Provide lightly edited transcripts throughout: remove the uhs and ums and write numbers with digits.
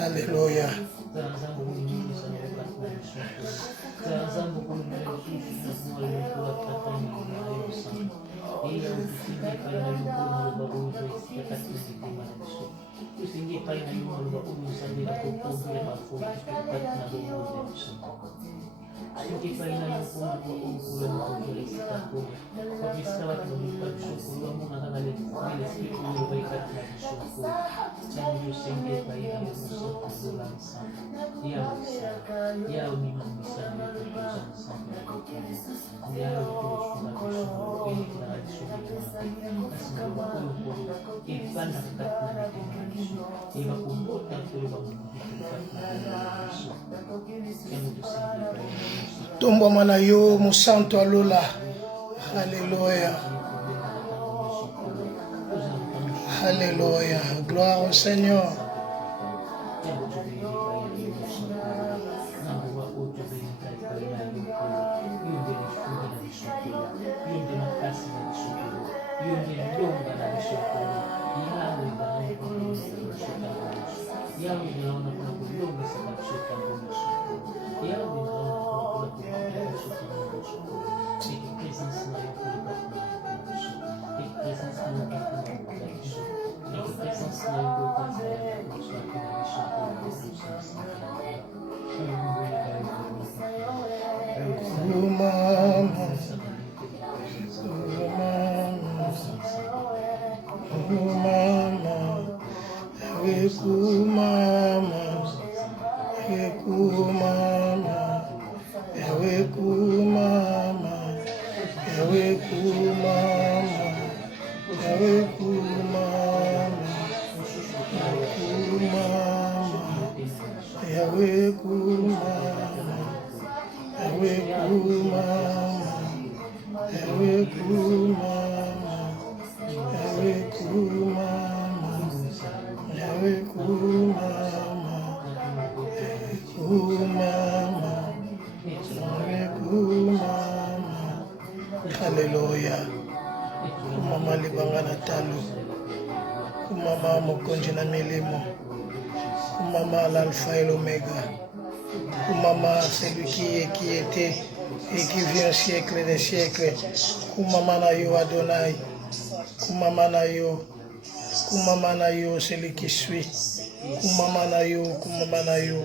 Alléluia. Tomba mana yo musanto alula. Alléluia. Alléluia. Gloire au Seigneur. Alléluia. Mama libanga na talo. Mama mokonzi na milimo. Mama l'alpha et l'oméga. Mama celui qui était et qui vient au siècle des siècles. Mama na yo Adonai. Mama na yo. Mama na yo celui qui suit. Mama na yo, mama na yo.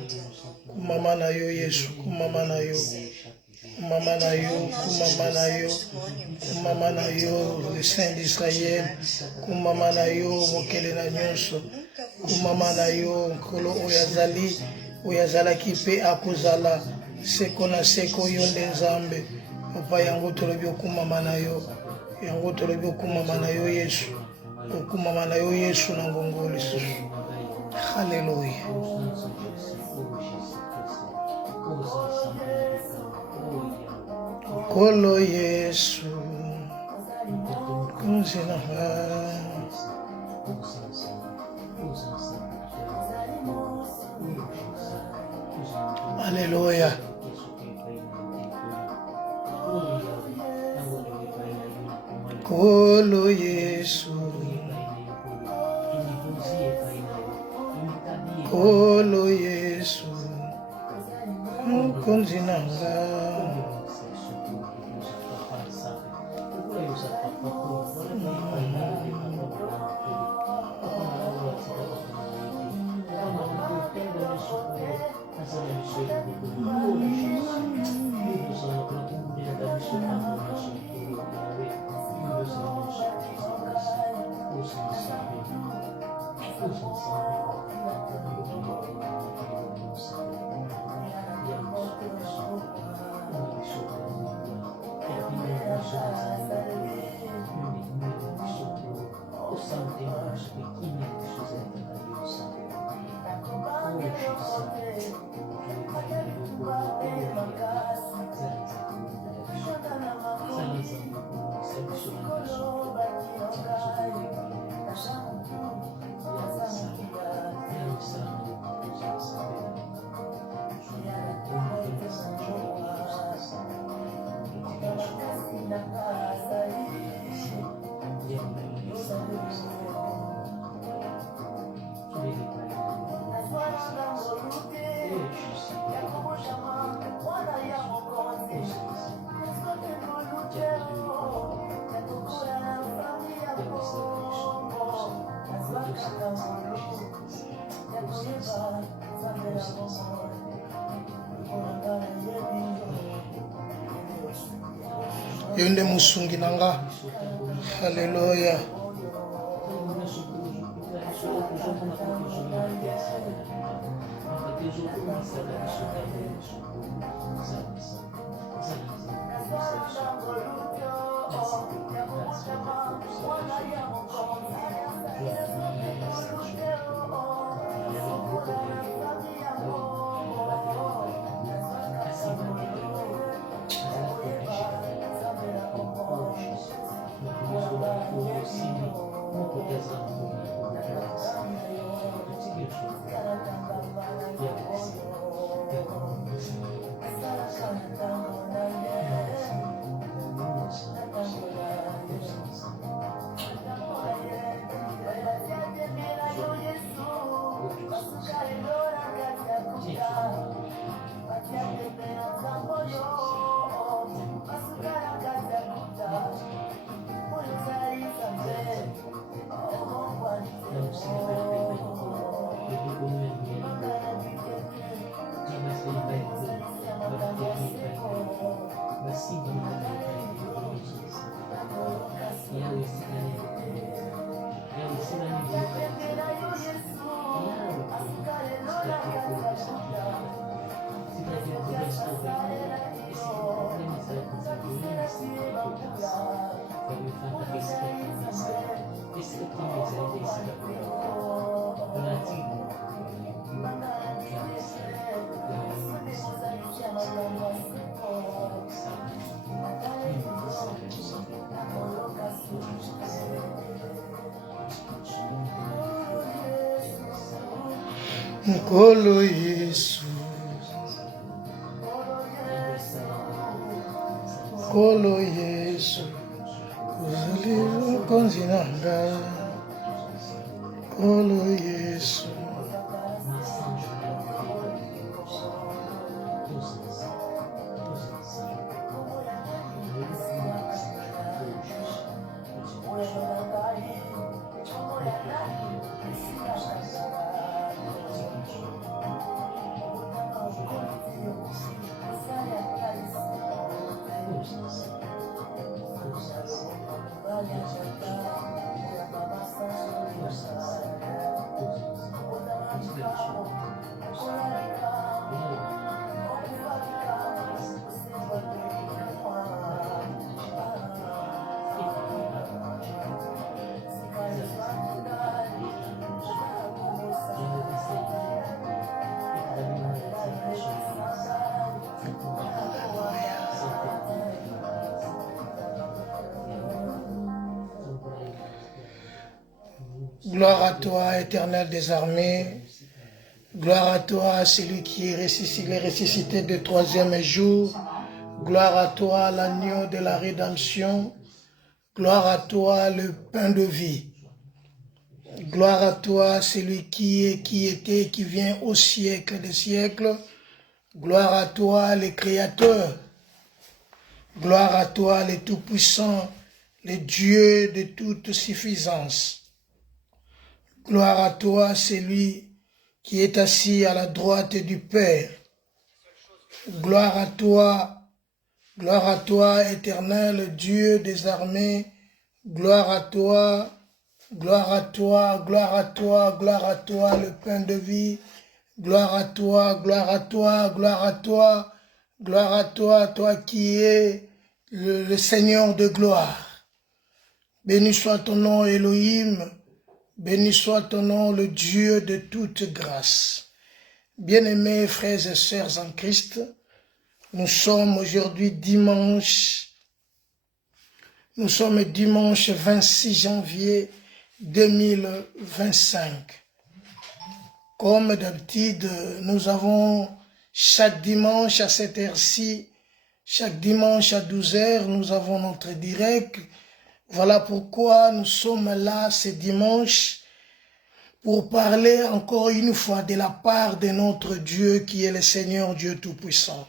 Mama na yo Yesu, mama na yo. Mama na yo, mama na yo. Mama na yo, le Saint d'Israël. Mama na yo, mokele na nyonso. Mama na yo, nkolo oyazali. Oyazalaki pe akozala. Seko na seko yo nde Nzambe. Papa yango tolobi okumama na yo. Yango tolobi okumama na yo Yesu. Okumama na yo Yesu na ngongo lisusu. Alléluia. Kolo Yesu. Kunzina ha. Alléluia. Kolo Yesu. Nkolo Yesu mukonzi nanga Yonde musungi nanga. Hallelujah. Nkolo Yesu, Nkolo Yesu, uzali mukonzi nanga. Nkolo Yesu, gloire à toi, Éternel des armées. Gloire à toi, celui qui est ressuscité de troisième jour. Gloire à toi, l'agneau de la rédemption. Gloire à toi, le pain de vie. Gloire à toi, celui qui est, qui était, qui vient au siècle des siècles. Gloire à toi, le Créateur. Gloire à toi, le Tout-Puissant, le Dieu de toute suffisance. Gloire à toi, celui qui est assis à la droite du Père. Gloire à toi, éternel Dieu des armées. Gloire à toi, gloire à toi, gloire à toi, gloire à toi, le pain de vie. Gloire à toi, gloire à toi, gloire à toi, gloire à toi, toi qui es le Seigneur de gloire. Béni soit ton nom, Elohim. Béni soit ton nom, le Dieu de toute grâce. Bien-aimés frères et sœurs en Christ, nous sommes aujourd'hui dimanche. Nous sommes dimanche 26 janvier 2025. Comme d'habitude, nous avons chaque dimanche à cette heure-ci, chaque dimanche à 12 heures, nous avons notre direct. Voilà pourquoi nous sommes là ce dimanche pour parler encore une fois de la part de notre Dieu qui est le Seigneur Dieu Tout-Puissant.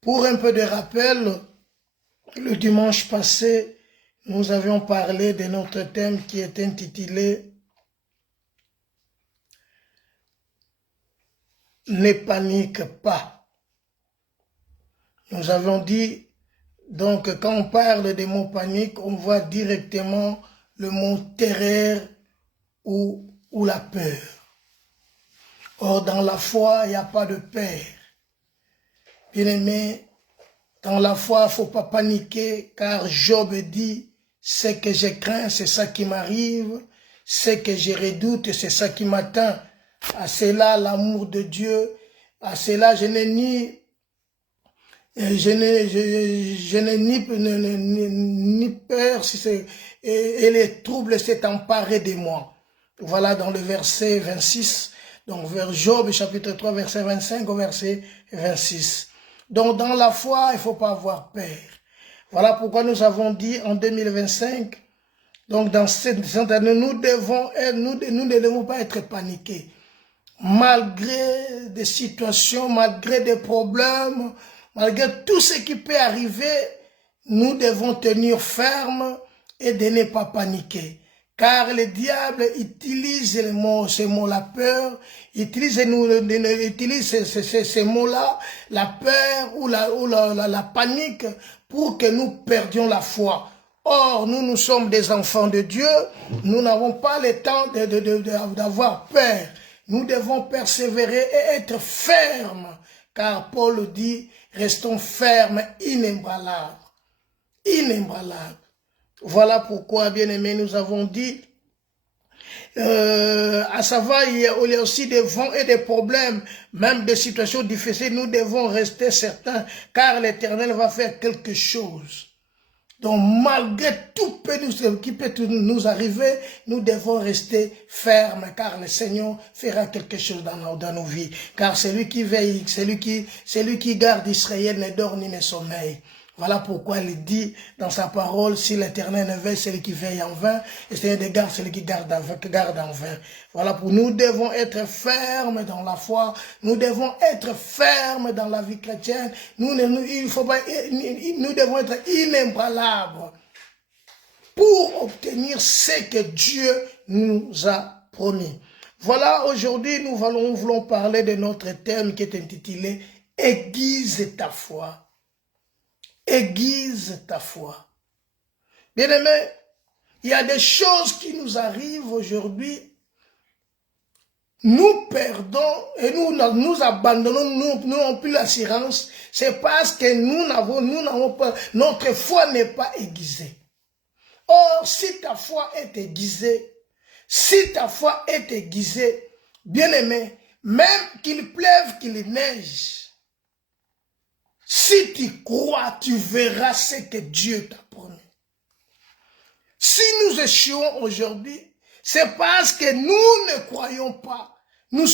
Pour un peu de rappel, le dimanche passé, nous avions parlé de notre thème qui est intitulé « Ne panique pas ». Nous avons dit, donc quand on parle des mots panique, on voit directement le mot terreur ou la peur. Or, dans la foi, il n'y a pas de peur. Bien-aimé, dans la foi, il ne faut pas paniquer, car Job dit, ce que je crains, c'est ça qui m'arrive, ce que je redoute, c'est ça qui m'atteint. À cela, l'amour de Dieu, à cela, je n'ai ni peur, et les troubles s'est emparé de moi. Voilà dans le verset 26, donc vers Job chapitre 3, verset 25 au verset 26. Donc dans la foi, il ne faut pas avoir peur. Voilà pourquoi nous avons dit en 2025, donc dans cette année, nous ne devons pas être paniqués. Malgré des situations, malgré des problèmes, malgré tout ce qui peut arriver, nous devons tenir ferme et de ne pas paniquer. Car le diable utilise ces mots, la peur, utilise ces mots-là, la peur ou la panique, pour que nous perdions la foi. Or, nous sommes des enfants de Dieu, nous n'avons pas le temps d'avoir peur. Nous devons persévérer et être fermes, car Paul dit, restons fermes, inébranlables. Inébranlables. Voilà pourquoi, bien-aimés, nous avons dit, à savoir, il y a aussi des vents et des problèmes, même des situations difficiles, nous devons rester certains, car l'Éternel va faire quelque chose. Donc, malgré tout qui peut nous arriver, nous devons rester fermes, car le Seigneur fera quelque chose dans nos vies. Car celui qui veille, celui qui garde Israël ne dort ni ne sommeille. Voilà pourquoi il dit dans sa parole, si l'Éternel ne veille, celui qui veille en vain, et Seigneur de garde, celui qui garde en vain. Voilà pour nous devons être fermes dans la foi, nous devons être fermes dans la vie chrétienne, nous devons être inébranlables pour obtenir ce que Dieu nous a promis. Voilà, aujourd'hui, nous voulons parler de notre thème qui est intitulé « Aiguise ta foi ». Aiguise ta foi. Bien-aimés, il y a des choses qui nous arrivent aujourd'hui. Nous perdons et nous abandonnons, nous n'avons plus l'assurance. C'est parce que nous n'avons pas, notre foi n'est pas aiguisée. Or, si ta foi est aiguisée, bien-aimé, même qu'il pleuve, qu'il neige, si tu crois, tu verras ce que Dieu t'a promis. Si nous échouons aujourd'hui, c'est parce que nous ne croyons pas. Nous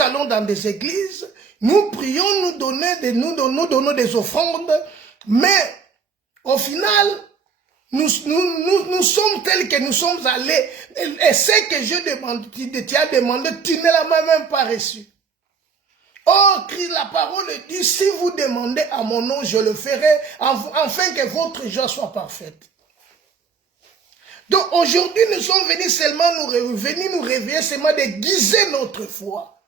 allons dans des églises, nous prions, nous donnons des offrandes, mais au final, Nous sommes tels que nous sommes allés. Et ce que je demande, tu as demandé, tu ne l'as même pas reçu. Or, la parole dit, si vous demandez à mon nom, je le ferai, afin que votre joie soit parfaite. Donc aujourd'hui, nous sommes venus seulement nous réveiller, seulement déguiser notre foi.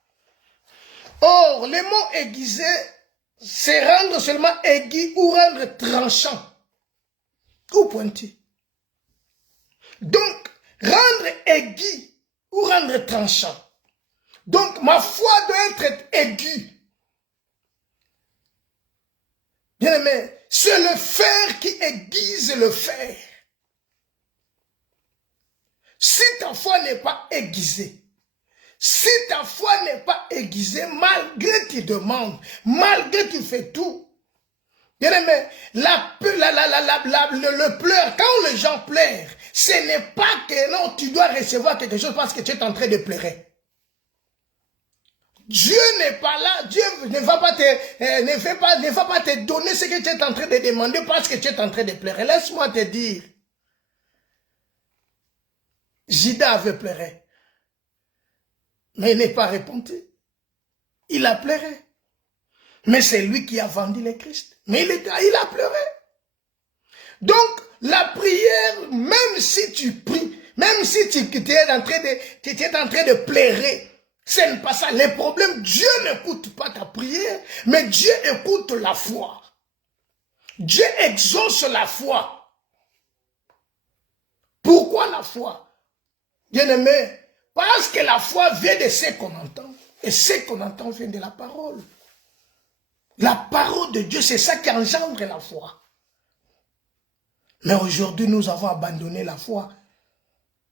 Or, le mot aiguiser, c'est rendre seulement aigu ou rendre tranchant ou pointu. Donc, rendre aigu ou rendre tranchant. Donc, ma foi doit être aiguë. Bien aimé, c'est le fer qui aiguise le fer. Si ta foi n'est pas aiguisée, si ta foi n'est pas aiguisée, malgré tes demandes, malgré tu fais tout, bien aimé, le pleur, quand les gens pleurent, ce n'est pas que non, tu dois recevoir quelque chose parce que tu es en train de pleurer. Dieu n'est pas là, Dieu ne va pas te donner ce que tu es en train de demander parce que tu es en train de pleurer. Laisse-moi te dire, Judas avait pleuré, mais il n'est pas repenti. Il a pleuré. Mais c'est lui qui a vendu le Christ. Mais il a pleuré. Donc, la prière, même si tu pries, même si tu es en train de pleurer, ce n'est pas ça. Le problème, Dieu n'écoute pas ta prière, mais Dieu écoute la foi. Dieu exauce la foi. Pourquoi la foi? Bien-aimé, parce que la foi vient de ce qu'on entend. Et ce qu'on entend vient de la parole. La parole de Dieu, c'est ça qui engendre la foi. Mais aujourd'hui, nous avons abandonné la foi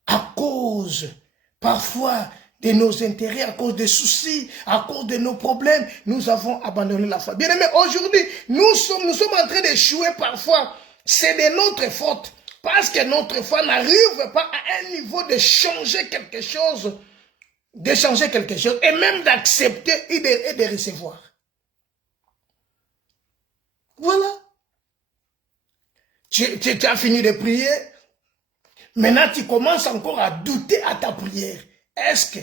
à cause, parfois, de nos intérêts, à cause des soucis, à cause de nos problèmes. Nous avons abandonné la foi. Bien aimé, aujourd'hui, nous sommes en train d'échouer parfois. C'est de notre faute. Parce que notre foi n'arrive pas à un niveau de changer quelque chose, et même d'accepter et de recevoir. Voilà. Tu as fini de prier. Maintenant, tu commences encore à douter à ta prière. Est-ce que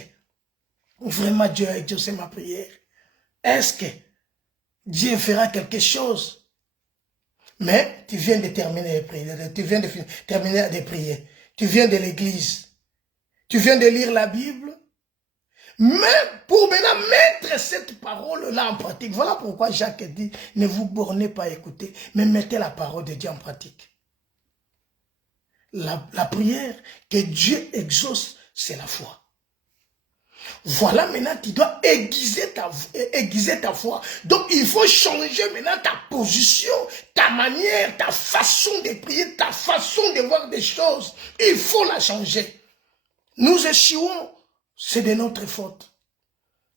vraiment Dieu a exaucé ma prière? Est-ce que Dieu fera quelque chose? Mais tu viens de terminer de prier, tu viens de l'église, tu viens de lire la Bible, mais pour maintenant mettre cette parole-là en pratique, voilà pourquoi Jacques dit, ne vous bornez pas à écouter, mais mettez la parole de Dieu en pratique. La prière que Dieu exauce, c'est la foi. Voilà maintenant, tu dois aiguiser ta foi. Donc, il faut changer maintenant ta position, ta manière, ta façon de prier, ta façon de voir des choses. Il faut la changer. Nous échouons, c'est de notre faute.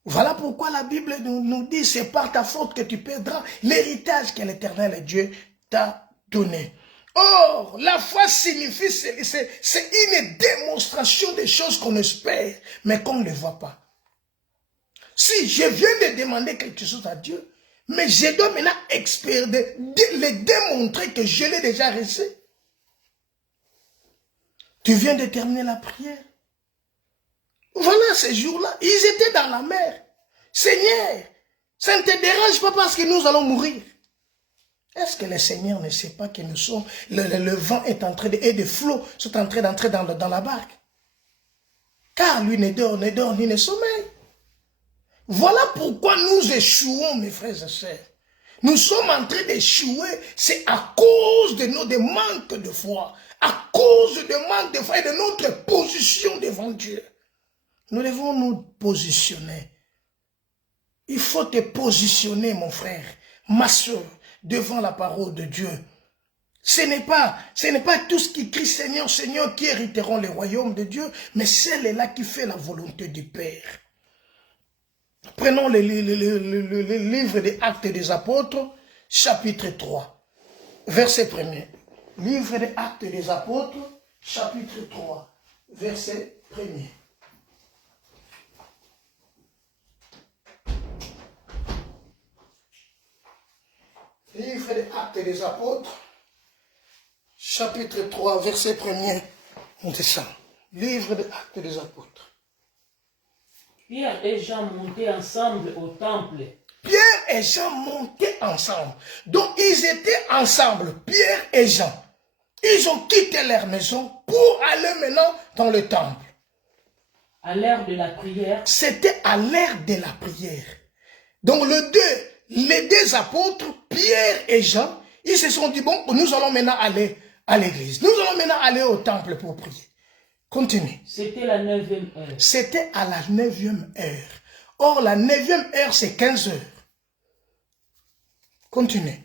Voilà pourquoi la Bible nous dit, c'est par ta faute que tu perdras l'héritage que l'Éternel Dieu t'a donné. Or, la foi signifie, c'est une démonstration des choses qu'on espère, mais qu'on ne voit pas. Si je viens de demander quelque chose à Dieu, mais je dois maintenant le démontrer que je l'ai déjà reçu. Tu viens de terminer la prière. Voilà, ces jours-là, ils étaient dans la mer. Seigneur, ça ne te dérange pas parce que nous allons mourir. Est-ce que le Seigneur ne sait pas que nous sommes, le vent est en train et des flots sont en train d'entrer dans la barque? Car lui ne dort ni ne sommeille. Voilà pourquoi nous échouons, mes frères et sœurs. Nous sommes en train d'échouer, c'est à cause de nos manques de foi, à cause de manque de foi et de notre position devant Dieu. Nous devons nous positionner. Il faut te positionner, mon frère, ma soeur, devant la parole de Dieu. Ce n'est pas tout ce qui crie Seigneur, Seigneur qui hériteront le royaume de Dieu, mais celle-là qui fait la volonté du Père. Prenons le livre des Actes des Apôtres, chapitre 3, verset 1er. Livre des Actes des Apôtres, chapitre 3, verset 1er. Livre des Actes des Apôtres, chapitre 3, verset 1er, on descend. Livre des Actes des Apôtres. Pierre et Jean montaient ensemble au temple. Pierre et Jean montaient ensemble. Donc ils étaient ensemble, Pierre et Jean. Ils ont quitté leur maison pour aller maintenant dans le temple. À l'heure de la prière. C'était à l'heure de la prière. Donc les deux apôtres, Pierre et Jean, ils se sont dit, bon, nous allons maintenant aller à l'église. Nous allons maintenant aller au temple pour prier. Continue. C'était la 9e heure. C'était à la 9e heure. Or, la 9e heure, c'est 15 heures. Continue.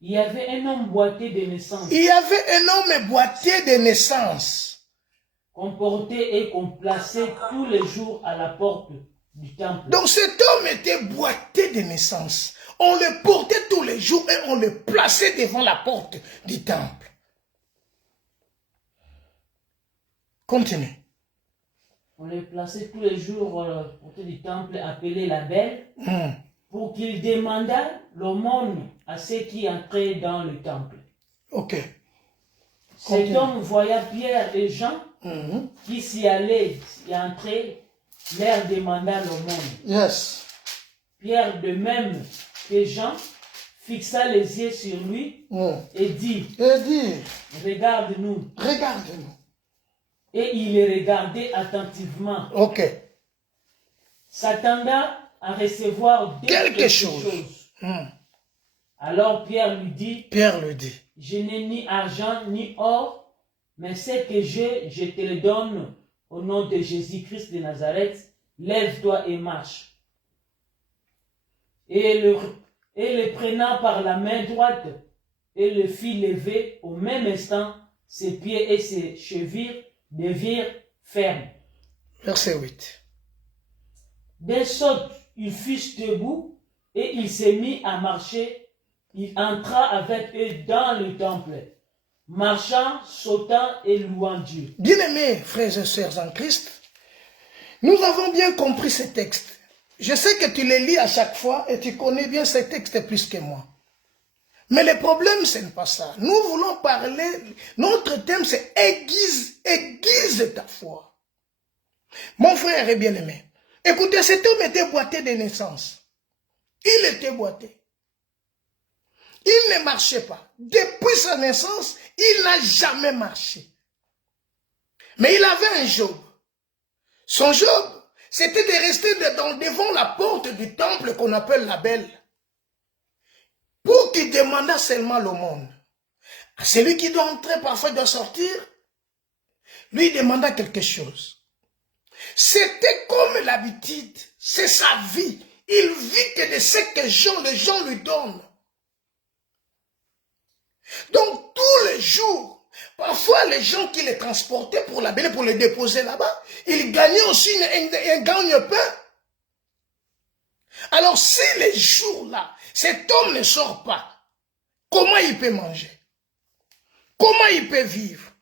Il y avait un homme boiteux de naissance. Il y avait un homme boiteux de naissance. Qu'on portait et qu'on plaçait tous les jours à la porte du temple. Donc cet homme était boiteux de naissance. On le portait tous les jours et on le plaçait devant la porte du temple. Continue. On le plaçait tous les jours à la porte du temple appelé la Belle pour qu'il demandât l'aumône à ceux qui entraient dans le temple. Ok. Cet homme voya Pierre et Jean qui s'y allaient y entrer, leur demanda l'aumône. Yes. Pierre, de même que Jean, fixa les yeux sur lui et dit, regarde-nous. Regarde-nous. Et il les regardait attentivement. Ok. S'attendant à recevoir quelque chose. Alors Pierre lui dit, je n'ai ni argent ni or, mais ce que j'ai, je te le donne au nom de Jésus-Christ de Nazareth. Lève-toi et marche. Et le prenant par la main droite, et le fit lever au même instant, ses pieds et ses chevilles devinrent fermes. Verset 8. D'un saut, il fut debout et il s'est mis à marcher. Il entra avec eux dans le temple, marchant, sautant et louant Dieu. Bien-aimés frères et sœurs en Christ, nous avons bien compris ce texte. Je sais que tu les lis à chaque fois et tu connais bien ce texte plus que moi. Mais le problème, ce n'est pas ça. Nous voulons parler, notre thème c'est aiguise ta foi. Mon frère est bien-aimé. Écoutez, cet homme était boiteux de naissance. Il était boiteux. Il ne marchait pas. Depuis sa naissance, il n'a jamais marché. Mais il avait un job. Son job, c'était de rester devant la porte du temple qu'on appelle la Belle. Pour qu'il demandât seulement l'aumône. Celui qui doit entrer, parfois doit sortir. Lui il demanda quelque chose. C'était comme l'habitude. C'est sa vie. Il vit que de ce que les gens lui donnent. Donc tous les jours, parfois les gens qui les transportaient pour la Belle, pour les déposer là-bas, ils gagnaient aussi un gagne-pain. Alors si les jours-là, cet homme ne sort pas, comment il peut manger? Comment il peut vivre?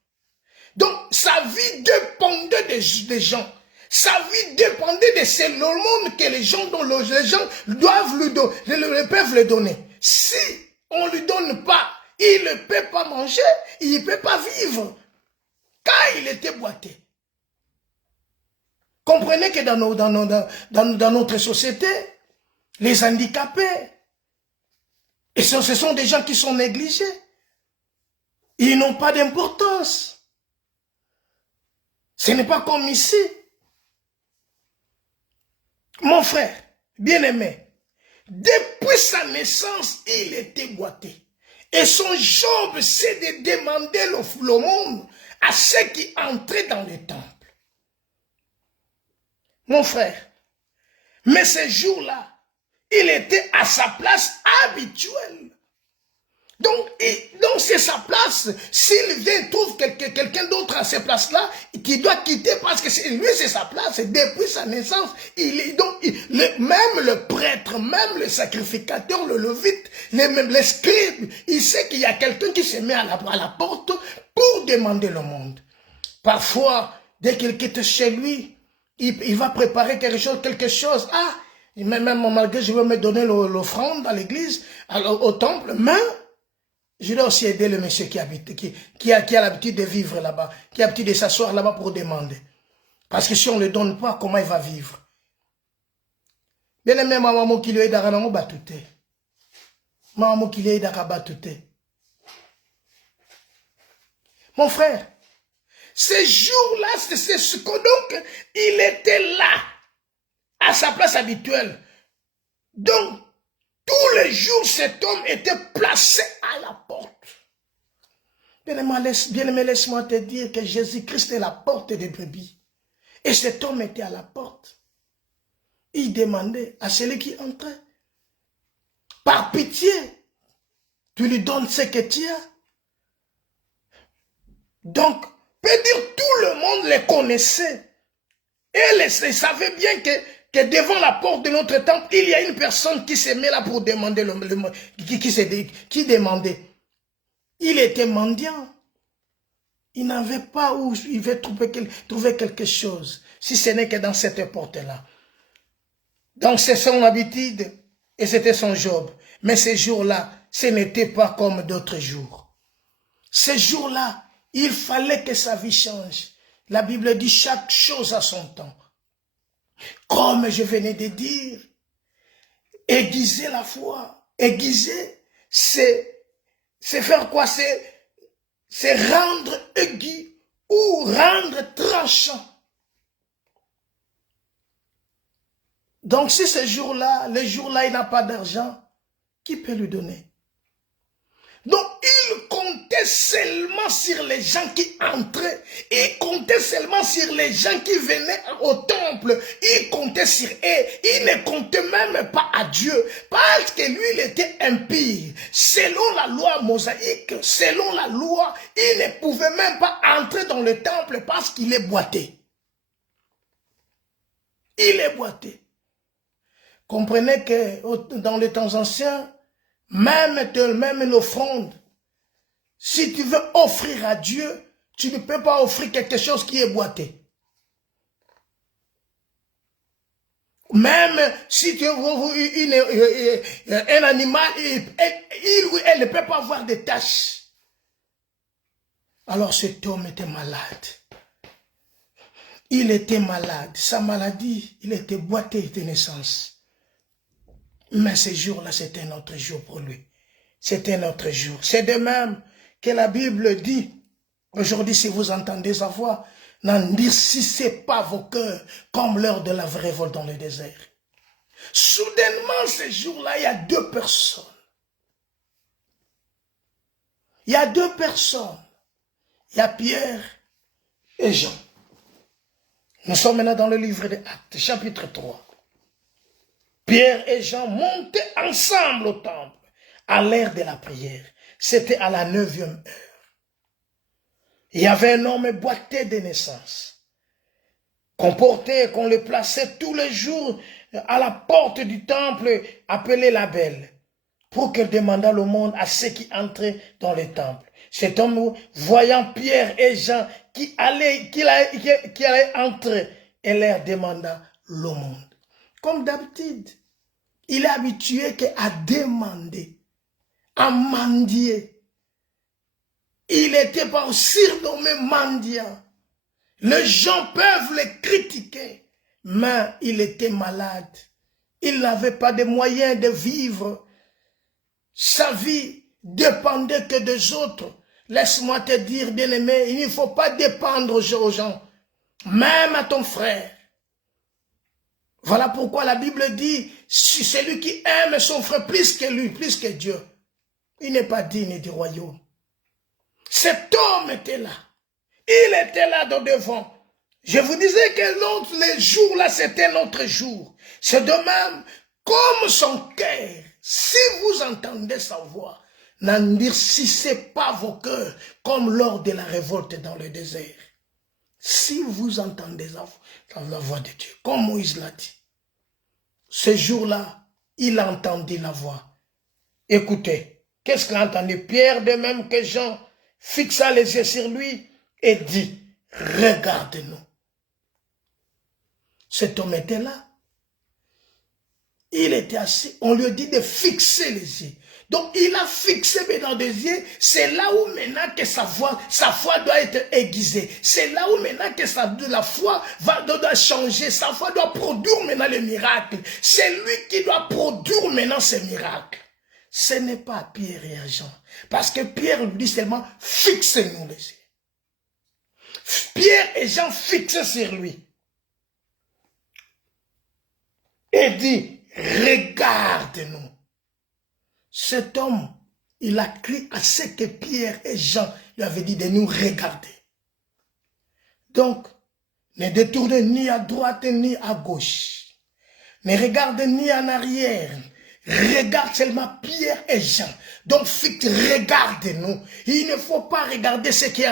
Donc sa vie dépendait des gens. Sa vie dépendait de ce monde que les gens doivent lui donner, peuvent lui donner. Si on ne lui donne pas, il ne peut pas manger, il ne peut pas vivre. Car il était boiteux. Comprenez que dans notre société, les handicapés, et ce sont des gens qui sont négligés. Ils n'ont pas d'importance. Ce n'est pas comme ici. Mon frère, bien-aimé, depuis sa naissance, il était boiteux. Et son job, c'est de demander l'aumône à ceux qui entraient dans le temple. Mon frère, mais ce jour-là, il était à sa place habituelle. Donc c'est sa place. S'il vient trouve quelqu'un d'autre à cette place-là, qui doit quitter parce que lui c'est sa place. Depuis sa naissance, même le prêtre, même le sacrificateur, le levite, les scribes, il sait qu'il y a quelqu'un qui se met à la porte pour demander le monde. Parfois, dès qu'il quitte chez lui, il va préparer quelque chose. Ah, même malgré je veux me donner l'offrande à l'église, au temple, mais Je dois aussi aider le monsieur qui habite, qui a l'habitude de vivre là-bas, qui a l'habitude de s'asseoir là-bas pour demander. Parce que si on ne le donne pas, comment il va vivre? Bien aimé, maman qui lui aide à la batute. Maman qui lui aide à batute. Mon frère, ces jours-là, c'est ce que donc, il était là, à sa place habituelle. Donc, tous les jours, cet homme était placé à la porte. Bien-aimé, laisse-moi te dire que Jésus-Christ est la porte des brebis. Et cet homme était à la porte. Il demandait à celui qui entrait, par pitié, tu lui donnes ce que tu as. Donc, peut dire tout le monde les connaissait. Et ils savaient bien que devant la porte de notre temple, il y a une personne qui se met là pour demander, qui demandait. Il était mendiant. Il n'avait pas où il veut trouver quelque chose, si ce n'est que dans cette porte-là. Donc c'est son habitude et c'était son job. Mais ces jours-là, ce n'était pas comme d'autres jours. Ces jours-là, il fallait que sa vie change. La Bible dit chaque chose à son temps. Comme je venais de dire, aiguiser la foi. Aiguiser, c'est faire quoi? C'est rendre aigu ou rendre tranchant. Donc si ce jour-là, le jour-là, il n'a pas d'argent, qui peut lui donner? Donc il comptait seulement sur les gens qui entraient. Il comptait seulement sur les gens qui venaient au temple. Il comptait sur eux. Il ne comptait même pas à Dieu. Parce que lui, il était impie. Selon la loi mosaïque, selon la loi, il ne pouvait même pas entrer dans le temple parce qu'il est boité. Il est boité. Comprenez que dans les temps anciens, même l'offrande, si tu veux offrir à Dieu, tu ne peux pas offrir quelque chose qui est boité. Même si tu un animal, elle ne peut pas avoir de taches. Alors cet homme était malade. Il était malade. Sa maladie, il était boité de naissance. Mais ce jour-là, c'était un autre jour pour lui. C'était un autre jour. C'est de même que la Bible dit, aujourd'hui, si vous entendez sa voix, n'endurcissez pas vos cœurs comme l'heure de la révolte dans le désert. Soudainement, ce jour-là, il y a deux personnes. Il y a deux personnes. Il y a Pierre et Jean. Nous sommes maintenant dans le livre des Actes, chapitre 3. Pierre et Jean montaient ensemble au temple à l'heure de la prière. C'était à la 9e heure. Il y avait un homme boité de naissance, qu'on portait, qu'on le plaçait tous les jours à la porte du temple, appelé la Belle, pour qu'elle demandât l'aumône à ceux qui entraient dans le temple. Cet homme, voyant Pierre et Jean qui allaient entrer, elle leur demanda l'aumône. Comme d'habitude, il est habitué à demander, à mendier. Il n'était pas surnommé mendiant. Les gens peuvent le critiquer, mais il était malade. Il n'avait pas de moyens de vivre. Sa vie dépendait que des autres. Laisse-moi te dire, bien-aimé, il ne faut pas dépendre aux gens, même à ton frère. Voilà pourquoi la Bible dit, si celui qui aime son frère plus que lui, plus que Dieu, il n'est pas digne du royaume. Cet homme était là. Il était là de devant. Je vous disais que les jours là, c'était notre jour. C'est de même, comme son cœur, si vous entendez sa voix, n'endurcissez pas vos cœurs comme lors de la révolte dans le désert. Si vous entendez la voix de Dieu, comme Moïse l'a dit, ce jour-là, il entendit la voix. Écoutez, qu'est-ce qu'il a entendu? Pierre, de même que Jean, fixa les yeux sur lui et dit, regarde-nous. Cet homme était là. Il était assis. On lui a dit de fixer les yeux. Donc, il a fixé dans des yeux. C'est là où maintenant que sa foi doit être aiguisée. C'est là où maintenant que la foi doit changer. Sa foi doit produire maintenant les miracles. C'est lui qui doit produire maintenant ces miracles. Ce n'est pas Pierre et Jean. Parce que Pierre lui dit seulement, fixez-nous les yeux. Pierre et Jean fixent sur lui. Et dit, regarde-nous. Cet homme, il a crié à ce que Pierre et Jean lui avaient dit de nous regarder. Donc, ne détournez ni à droite ni à gauche. Ne regardez ni en arrière. Regarde seulement Pierre et Jean. Donc, regarde-nous. Il ne faut pas regarder ceux qui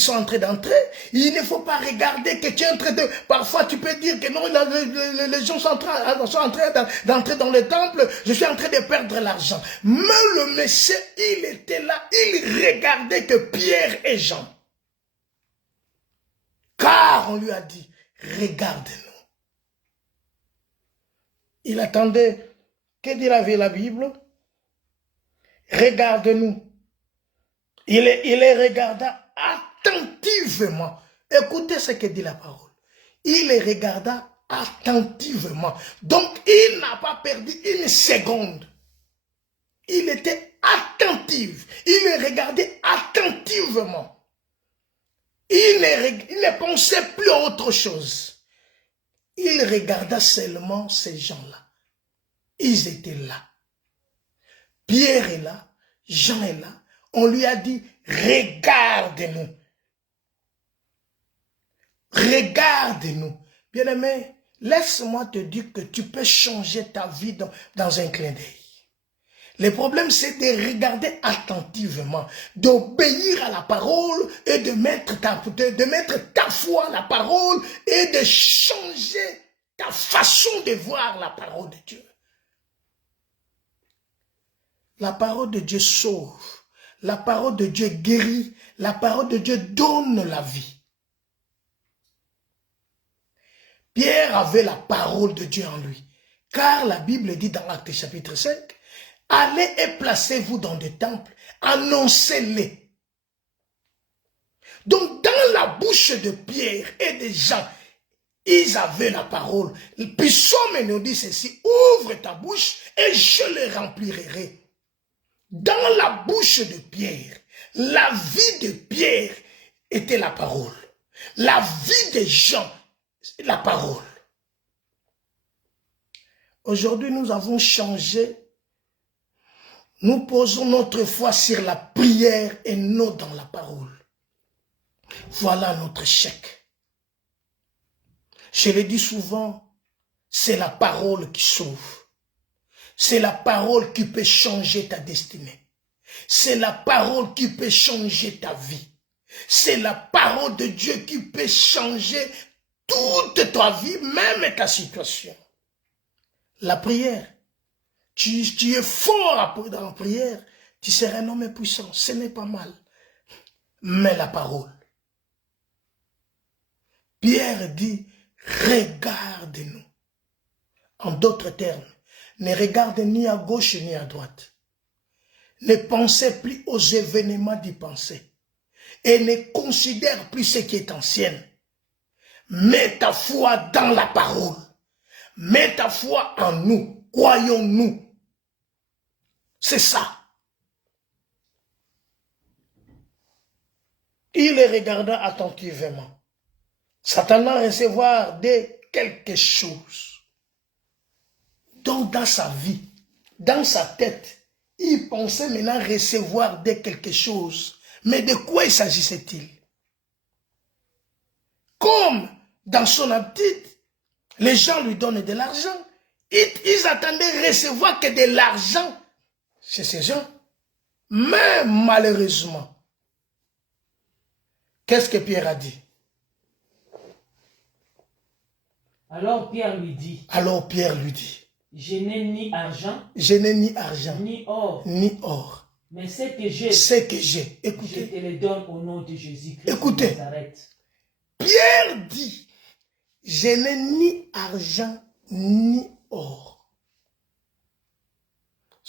sont en train d'entrer. Il ne faut pas regarder que tu es en train de... Parfois, tu peux dire que non, les gens sont en train d'entrer dans le temple. Je suis en train de perdre l'argent. Mais le monsieur, il était là. Il regardait que Pierre et Jean. Car on lui a dit, regarde-nous. Il attendait... Que dit la Bible? Regarde-nous. Il les regarda attentivement. Écoutez ce que dit la parole. Il les regarda attentivement. Donc, il n'a pas perdu une seconde. Il était attentif. Il les regardait attentivement. Il ne pensait plus à autre chose. Il regarda seulement ces gens-là. Ils étaient là. Pierre est là. Jean est là. On lui a dit, regarde-nous. Regarde-nous. Bien-aimé, laisse-moi te dire que tu peux changer ta vie dans un clin d'œil. Le problème, c'est de regarder attentivement, d'obéir à la parole et de mettre ta foi à la parole et de changer ta façon de voir la parole de Dieu. La parole de Dieu sauve. La parole de Dieu guérit. La parole de Dieu donne la vie. Pierre avait la parole de Dieu en lui. Car la Bible dit dans Actes chapitre 5, allez et placez-vous dans des temples, annoncez-les. Donc dans la bouche de Pierre et de Jean, ils avaient la parole. Le psaume nous dit ceci, ouvre ta bouche et je le remplirai. Dans la bouche de Pierre, la vie de Pierre était la parole. La vie de Jean, la parole. Aujourd'hui, nous avons changé. Nous posons notre foi sur la prière et non dans la parole. Voilà notre chèque. Je le dis souvent, c'est la parole qui sauve. C'est la parole qui peut changer ta destinée. C'est la parole qui peut changer ta vie. C'est la parole de Dieu qui peut changer toute ta vie, même ta situation. La prière. Tu es fort dans la prière. Tu seras un homme puissant. Ce n'est pas mal. Mais la parole. Pierre dit, regarde-nous. En d'autres termes, ne regarde ni à gauche ni à droite. Ne pensez plus aux événements d'y penser. Et ne considère plus ce qui est ancien. Mets ta foi dans la parole. Mets ta foi en nous. Croyons-nous. C'est ça. Il les regarda attentivement. S'attendant à recevoir quelque chose. Donc dans sa vie, dans sa tête, il pensait maintenant recevoir quelque chose. Mais de quoi il s'agissait-il? Comme dans son habitude, les gens lui donnent de l'argent. Ils attendaient recevoir que de l'argent chez ces gens. Mais malheureusement, qu'est-ce que Pierre a dit? Alors Pierre lui dit. Je n'ai ni argent. Ni or. Mais ce que j'ai. Écoutez. Je te le donne au nom de Jésus-Christ. Écoutez. Pierre dit, je n'ai ni argent ni or.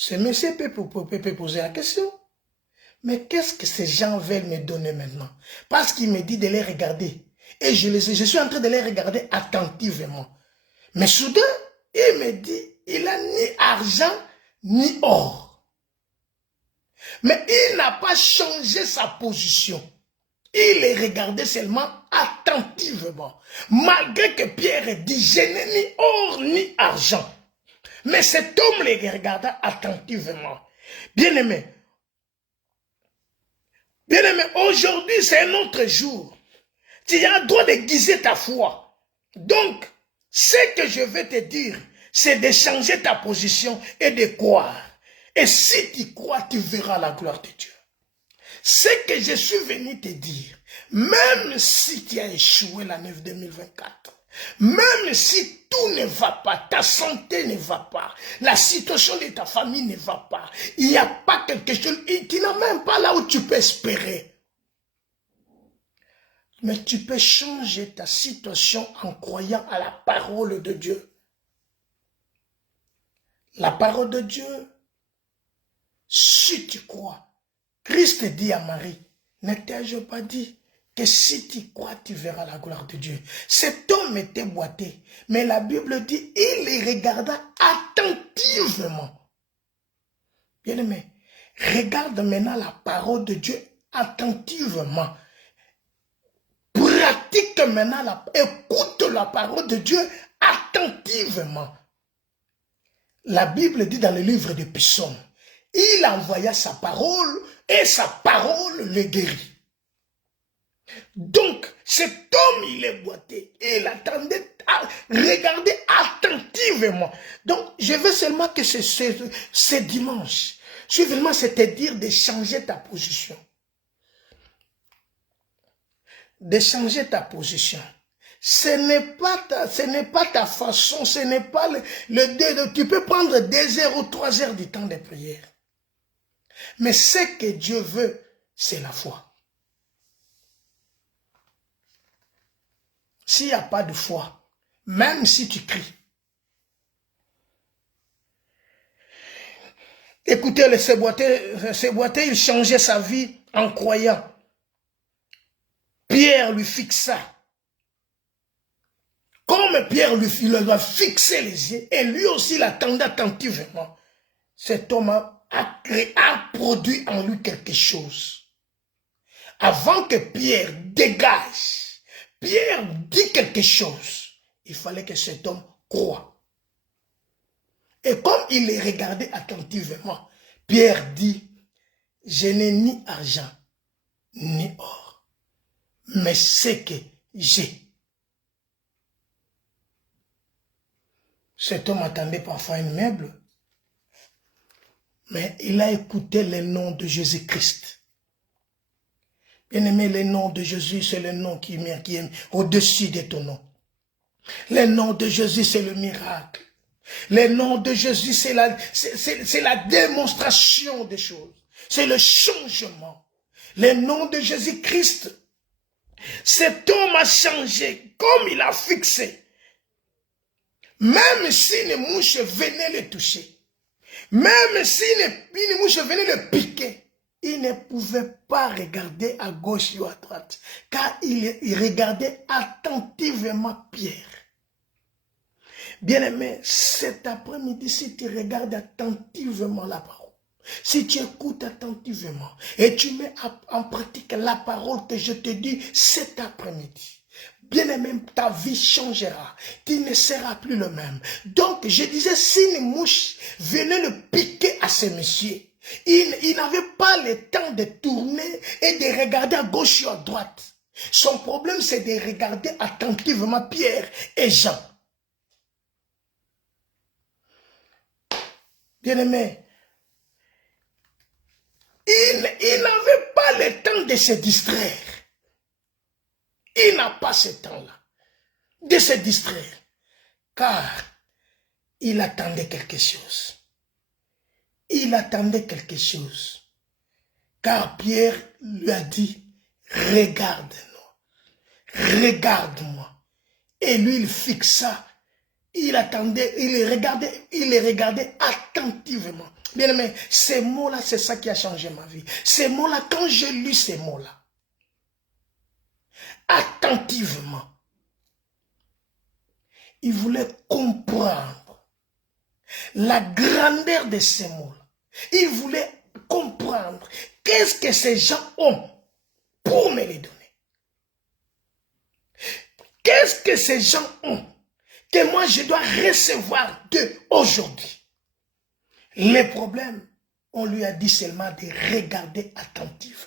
Ce monsieur peut poser la question. Mais qu'est-ce que ces gens veulent me donner maintenant? Parce qu'il me dit de les regarder. Et je suis en train de les regarder attentivement. Mais soudain, il me dit, il n'a ni argent ni or. Mais il n'a pas changé sa position. Il les regardait seulement attentivement. Malgré que Pierre dit, je n'ai ni or ni argent. Mais cet homme les regarda attentivement. Bien-aimé, aujourd'hui c'est un autre jour. Tu as le droit de guiser ta foi. Donc, ce que je vais te dire, c'est de changer ta position et de croire. Et si tu crois, tu verras la gloire de Dieu. Ce que je suis venu te dire, même si tu as échoué l'année 2024, même si tout ne va pas, ta santé ne va pas, la situation de ta famille ne va pas, il n'y a pas quelque chose, et tu n'as même pas là où tu peux espérer. Mais tu peux changer ta situation en croyant à la parole de Dieu. La parole de Dieu, si tu crois, Christ dit à Marie, ne t'ai-je pas dit que si tu crois, tu verras la gloire de Dieu. Cet homme était boité, mais la Bible dit, il les regarda attentivement. Bien-aimé, regarde maintenant la parole de Dieu attentivement. Pratique maintenant, écoute la parole de Dieu attentivement. La Bible dit dans le livre de Psaumes, il envoya sa parole et sa parole le guérit. Donc, cet homme, il est boité. Il attendait à regarder attentivement. Donc, je veux seulement que ce dimanche, c'est-à-dire de changer ta position. De changer ta position. Ce n'est pas ta façon, ce n'est pas tu peux prendre 2 heures ou 3 heures du temps de prière. Mais ce que Dieu veut, c'est la foi. S'il n'y a pas de foi, même si tu cries. Écoutez, ce boité, il changeait sa vie en croyant. Pierre lui fixa. Comme Pierre lui a fixé les yeux, et lui aussi l'attendait attentivement, cet homme a produit en lui quelque chose. Avant que Pierre dégage, Pierre dit quelque chose, il fallait que cet homme croie. Et comme il les regardait attentivement, Pierre dit, je n'ai ni argent, ni or, mais ce que j'ai. Cet homme attendait parfois un meuble, mais il a écouté le nom de Jésus-Christ. Bien-aimé, le nom de Jésus, c'est le nom qui est au-dessus de ton nom. Le nom de Jésus, c'est le miracle. Le nom de Jésus, c'est la démonstration des choses. C'est le changement. Le nom de Jésus-Christ, cet homme a changé comme il a fixé. Même si une mouche venait le toucher, même si une mouche venait le piquer, il ne pouvait pas regarder à gauche ou à droite, car il regardait attentivement Pierre. Bien-aimé, cet après-midi, si tu regardes attentivement la parole, si tu écoutes attentivement et tu mets en pratique la parole que je te dis cet après-midi, bien-aimé, ta vie changera. Tu ne seras plus le même. Donc, je disais, si une mouche venait le piquer à ce monsieur, il n'avait pas le temps de tourner et de regarder à gauche ou à droite. Son problème, c'est de regarder attentivement Pierre et Jean. Bien-aimé, il n'avait pas le temps de se distraire. Il n'a pas ce temps-là de se distraire, car il attendait quelque chose. Il attendait quelque chose, car Pierre lui a dit, regarde-nous, regarde-moi. Et lui, il fixa, il attendait, il les regardait attentivement. Bien aimé, ces mots-là, c'est ça qui a changé ma vie. Ces mots-là, quand j'ai lu ces mots-là, attentivement, il voulait comprendre la grandeur de ces mots-là. Il voulait comprendre qu'est-ce que ces gens ont pour me les donner. Qu'est-ce que ces gens ont que moi je dois recevoir d'eux aujourd'hui. Les problèmes, on lui a dit seulement de regarder attentivement.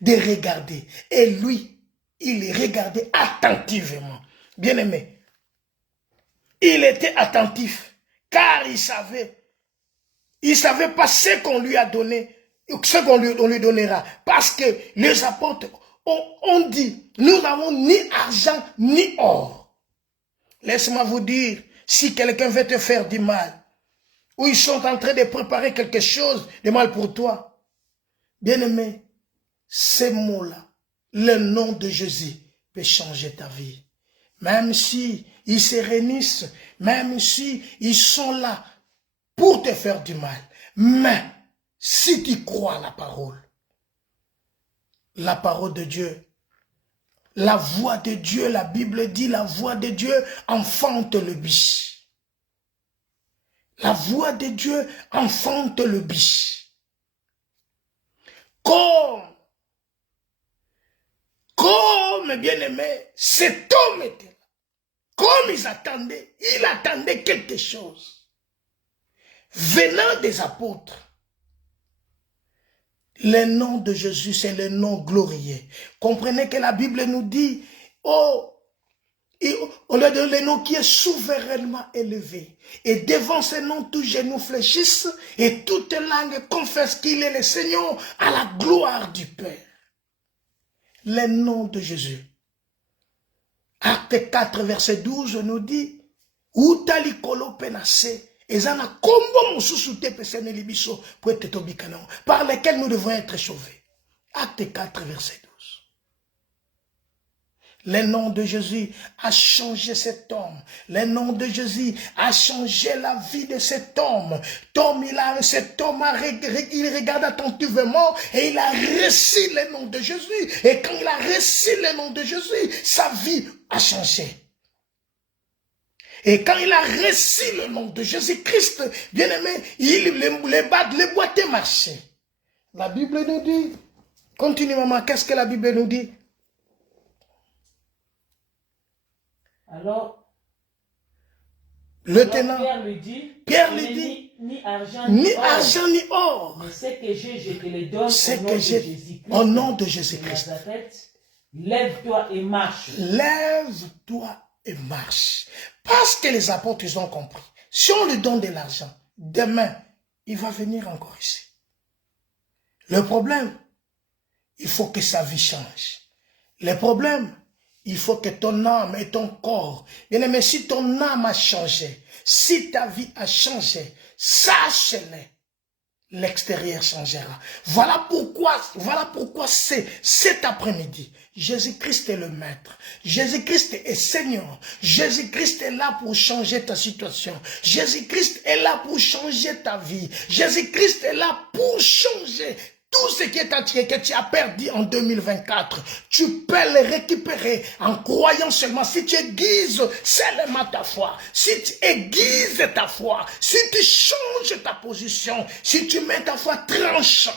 De regarder. Et lui, il regardait attentivement. Bien aimé, il était attentif car il savait pas ce qu'on lui a donné, ce qu'on lui donnera. Parce que les apôtres ont dit, nous n'avons ni argent ni or. Laisse-moi vous dire, si quelqu'un veut te faire du mal, ou ils sont en train de préparer quelque chose de mal pour toi, bien aimé, ces mots-là, le nom de Jésus peut changer ta vie. Même si ils se réunissent, même si ils sont là pour te faire du mal. Mais si tu crois à la parole de Dieu, la voix de Dieu, la Bible dit, la voix de Dieu enfante le biche. La voix de Dieu enfante le biche. Comme bien-aimé, cet homme était là. Comme ils attendaient, il attendait quelque chose. Venant des apôtres, le nom de Jésus, c'est le nom glorieux. Comprenez que la Bible nous dit, oh, on lui donne le nom qui est souverainement élevé. Et devant ce nom, tous genoux fléchissent et toute langue confesse qu'il est le Seigneur à la gloire du Père. Le nom de Jésus. Acte 4, verset 12 nous dit, Utalikolo penase. Par lesquels nous devons être sauvés. Acte 4, verset 12. Le nom de Jésus a changé cet homme. Le nom de Jésus a changé la vie de cet homme. Cet homme il regarde attentivement et il a reçu le nom de Jésus. Et quand il a reçu le nom de Jésus, sa vie a changé. Et quand il a reçu le nom de Jésus-Christ, bien aimé, les boîtes marchaient. La Bible nous dit, continue maman, qu'est-ce que la Bible nous dit? Alors, Pierre lui dit, ni argent ni or. Mais ce que j'ai, je te le donne au nom de Jésus-Christ. Lève-toi et marche. Lève-toi et marche. Parce que les apôtres, ils ont compris. Si on lui donne de l'argent, demain, il va venir encore ici. Le problème, il faut que sa vie change. Le problème, il faut que ton âme et ton corps, bien aimé, si ton âme a changé, si ta vie a changé, sache-le, l'extérieur changera. Voilà pourquoi c'est cet après-midi. Jésus-Christ est le Maître. Jésus-Christ est Seigneur. Jésus-Christ est là pour changer ta situation. Jésus-Christ est là pour changer ta vie. Jésus-Christ est là pour changer tout ce que tu as perdu en 2024. Tu peux le récupérer en croyant seulement. Si tu aiguises seulement ta foi, si tu aiguises ta foi, si tu changes ta position, si tu mets ta foi tranchant,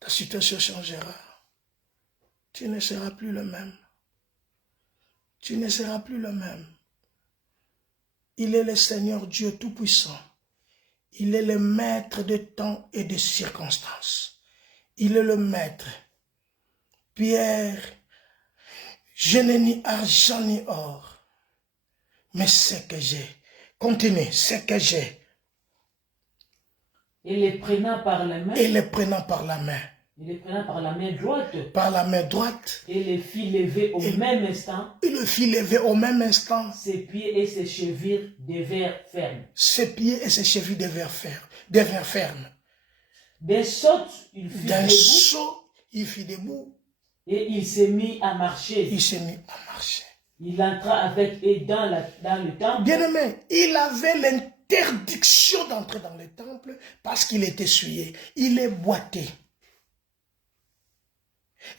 ta situation changera. Tu ne seras plus le même. Tu ne seras plus le même. Il est le Seigneur Dieu Tout-Puissant. Il est le maître de temps et de circonstances. Il est le maître. Pierre, je n'ai ni argent ni or, mais ce que j'ai. Continue, ce que j'ai. Et les prenant par la main. Et les prenant par la main. Et les prenant par la main droite. Par la main droite. Et les fit lever au même instant. Il le fit lever au même instant. Ses pieds et ses chevilles devinrent fermes. Ses pieds et ses chevilles devinrent fermes. D'un saut, il fit debout. Il fit debout. Et il s'est mis à marcher. Il s'est mis à marcher. Il entra avec eux dans le temple. Bien-aimé, il avait l'interdiction d'entrer dans le temple parce qu'il était souillé. Il est boité.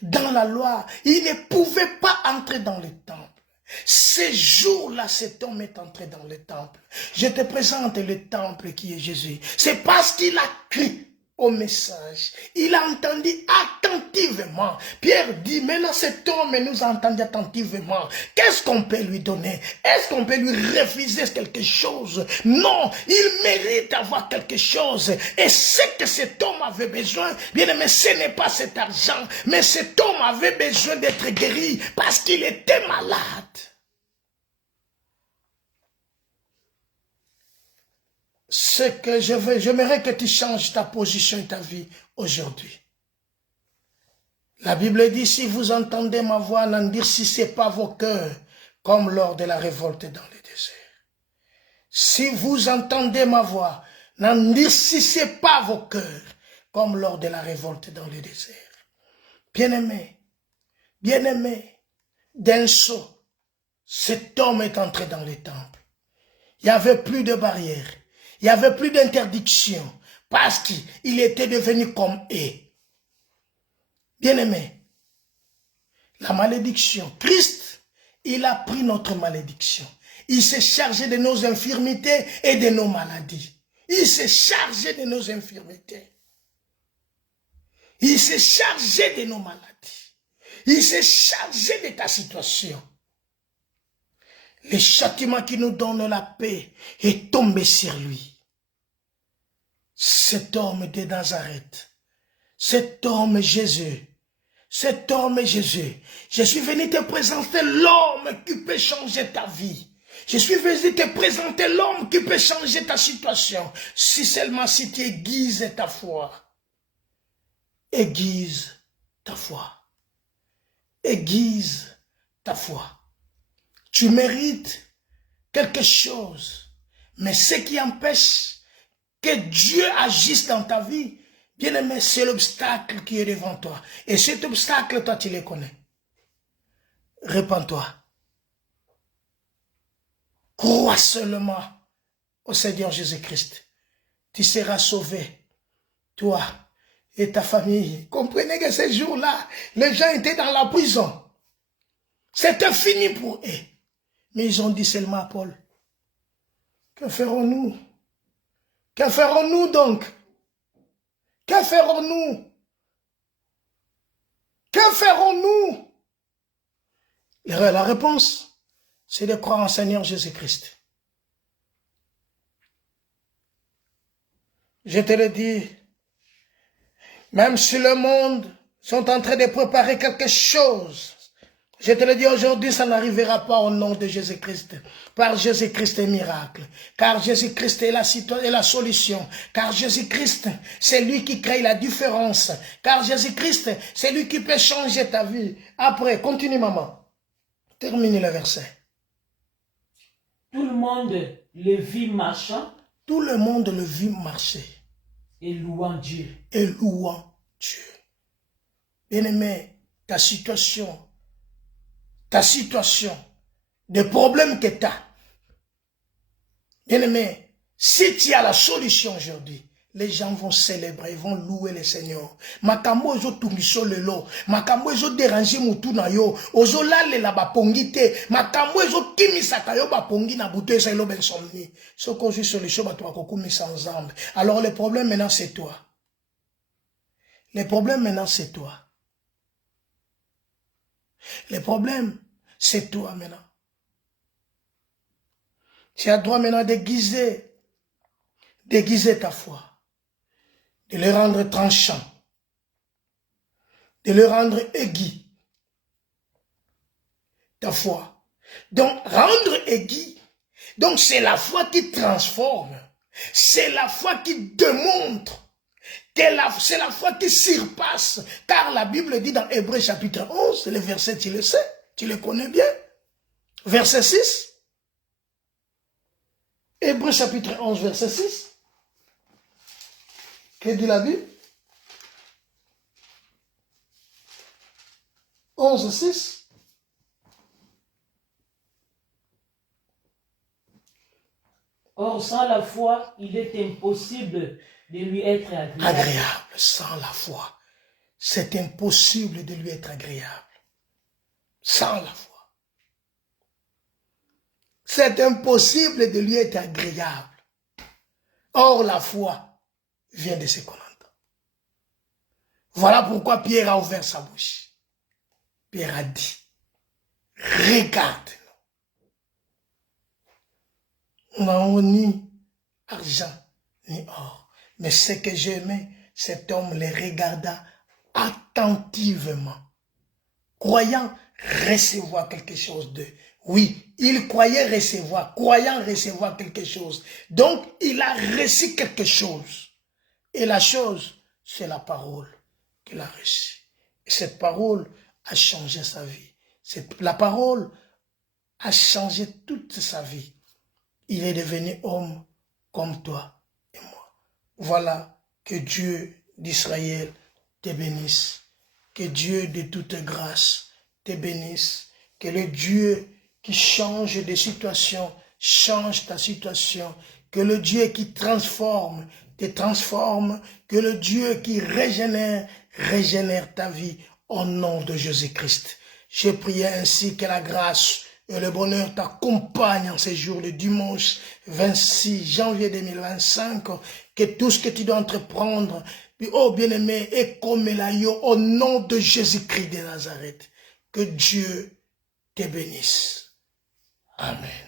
Dans la loi, il ne pouvait pas entrer dans le temple. Ces jours-là, cet homme est entré dans le temple. Je te présente le temple qui est Jésus. C'est parce qu'il a cru au message. Il a entendu attentivement. Pierre dit, maintenant cet homme nous a entendu attentivement. Qu'est-ce qu'on peut lui donner? Est-ce qu'on peut lui refuser quelque chose? Non, il mérite d'avoir quelque chose. Et ce que cet homme avait besoin, bien aimé, ce n'est pas cet argent, mais cet homme avait besoin d'être guéri parce qu'il était malade. Ce que je veux, j'aimerais que tu changes ta position et ta vie aujourd'hui. La Bible dit, si vous entendez ma voix, n'endurcissez pas vos cœurs, comme lors de la révolte dans le désert. Si vous entendez ma voix, n'endurcissez pas vos cœurs, comme lors de la révolte dans le désert. Bien-aimé, d'un saut, cet homme est entré dans le temple. Il n'y avait plus de barrières. Il n'y avait plus d'interdiction parce qu'il était devenu comme eux. Bien-aimé, la malédiction, Christ, il a pris notre malédiction. Il s'est chargé de nos infirmités et de nos maladies. Il s'est chargé de nos infirmités. Il s'est chargé de nos maladies. Il s'est chargé de ta situation. Le châtiment qui nous donne la paix est tombé sur lui. Cet homme de Nazareth, cet homme Jésus, je suis venu te présenter l'homme qui peut changer ta vie. Je suis venu te présenter l'homme qui peut changer ta situation. Si seulement si tu aiguises ta foi. Aiguise ta foi. Aiguise ta foi. Tu mérites quelque chose. Mais ce qui empêche que Dieu agisse dans ta vie, bien aimé, c'est l'obstacle qui est devant toi. Et cet obstacle, toi, tu le connais. Répands-toi. Crois seulement au Seigneur Jésus-Christ. Tu seras sauvé. Toi et ta famille. Comprenez que ces jours-là, les gens étaient dans la prison. C'était fini pour eux. Mais ils ont dit seulement à Paul, que ferons-nous? Que ferons-nous donc? Que ferons-nous? Que ferons-nous? La réponse, c'est de croire en Seigneur Jésus-Christ. Je te le dis, même si le monde sont en train de préparer quelque chose, je te le dis aujourd'hui, ça n'arrivera pas au nom de Jésus-Christ. Par Jésus-Christ est miracle. Car Jésus-Christ est la solution. Car Jésus-Christ, c'est lui qui crée la différence. Car Jésus-Christ, c'est lui qui peut changer ta vie. Après, continue maman. Termine le verset. Tout le monde le vit marchant. Tout le monde le vit marcher. Et louant Dieu. Et louant Dieu. Bien-aimé, ta situation, des problèmes que tu as. Bien-aimé, si tu as la solution aujourd'hui, les gens vont célébrer, ils vont louer le Seigneur. Makambo ozo tungiso lelo, makambo ozo déranger mutu na yo, ozo lale la bapongi te, makambo ozo kimisaka yo bapongi na buto esa elo bensomni. Ce qu'on joue solution ba toi kokumisa ensemble. Alors le problème maintenant c'est toi. Le problème maintenant c'est toi. Le problème, c'est toi maintenant. Tu as droit maintenant d'aiguiser ta foi, de le rendre tranchant, de le rendre aigu, ta foi. Donc, rendre aigu, donc c'est la foi qui transforme, c'est la foi qui démontre, c'est la foi qui surpasse, car la Bible dit dans Hébreux chapitre 11, le verset, tu le sais, tu le connais bien, verset 6, Hébreux chapitre 11, verset 6, que dit la Bible? 11, 6. Or, sans la foi, il est impossible de lui être agréable. Agréable, sans la foi. C'est impossible de lui être agréable. Sans la foi. C'est impossible de lui être agréable. Or, la foi vient de ce qu'on entend. Voilà pourquoi Pierre a ouvert sa bouche. Pierre a dit, regarde-nous. Nous n'avons ni argent, ni or. Mais ce que j'aimais, cet homme les regarda attentivement, croyant recevoir quelque chose d'eux. Oui, il croyait recevoir, croyant recevoir quelque chose. Donc, il a reçu quelque chose. Et la chose, c'est la parole qu'il a reçue. Et cette parole a changé sa vie. La parole a changé toute sa vie. Il est devenu homme comme toi et moi. Voilà, que Dieu d'Israël te bénisse. Que Dieu de toute grâce te bénisse. Que le Dieu qui change de situation change ta situation. Que le Dieu qui transforme te transforme. Que le Dieu qui régénère ta vie au nom de Jésus-Christ. Je prie ainsi que la grâce et le bonheur t'accompagnent en ces jours de dimanche 26 janvier 2025. Que tout ce que tu dois entreprendre, oh bien-aimé, est comme l'aïeux au nom de Jésus-Christ de Nazareth. Que Dieu te bénisse. Amen.